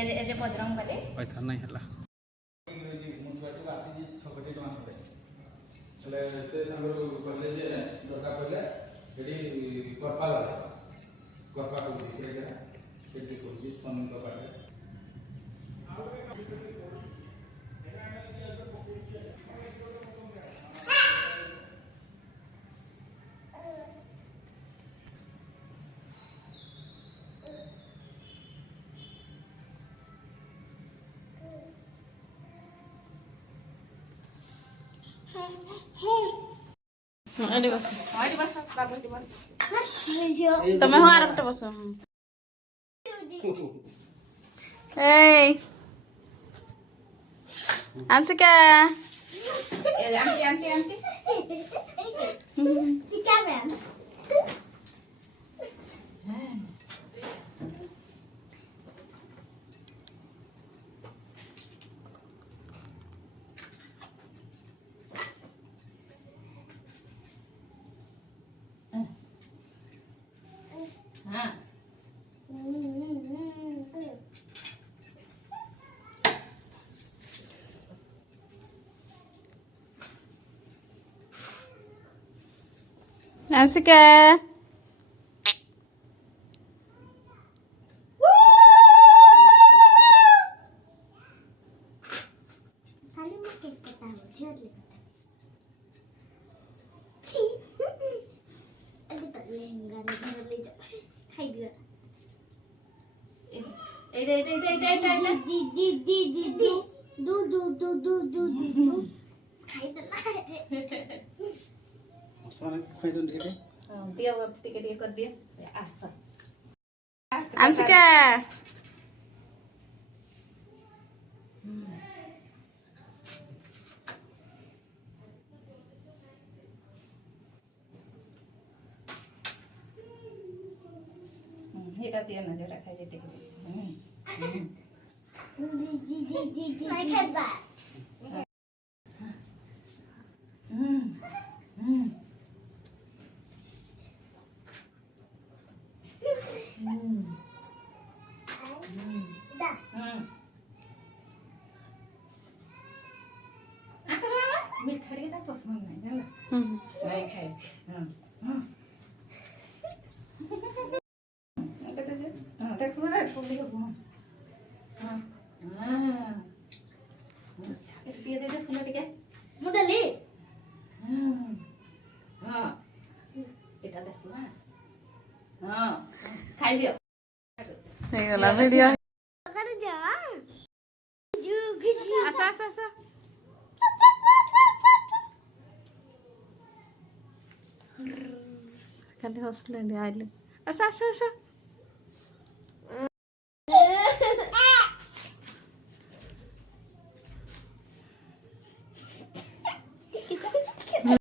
ଏ ଯେ ବଜରଙ୍ଗ ବାଲି ପଇସା ନାହିଁ ହେଲା ସେ ତାଙ୍କର କହିଲେ ଯେ ଦରକାର କହିଲେ ସେଠି କର୍ପା କରୁଛି ସେଠି କରୁଛି ସ୍ୱାମୀଙ୍କ ପାଖରେ ଏଠି ବସ ଏଠି ବସ ବାବୁ ଏଠି ବସ ତମେ ହଁ ଆର ପଟେ ବସ ଏଇ ଆଂଶିକା ଆଣ୍ଟି ଆଣ୍ଟି ଆଣ୍ଟି हाँ आंशिका कर दिए आंशिका এটা দিও না যেটা খাই যেতে मीठा टा पसंद नहीं है नहीं खाई देखो ना फूल हाँ हाँ दे दे फूल टिके मुदली हाँ এটা দেখো না हाँ खाई दियो ହେଇଗଲା ଭିଡିଓ ଆସ ଆସ ଆସ ଖାଲି ହସିଲେଣି ଆଇଲେ ଆସ ଆସ ଆସ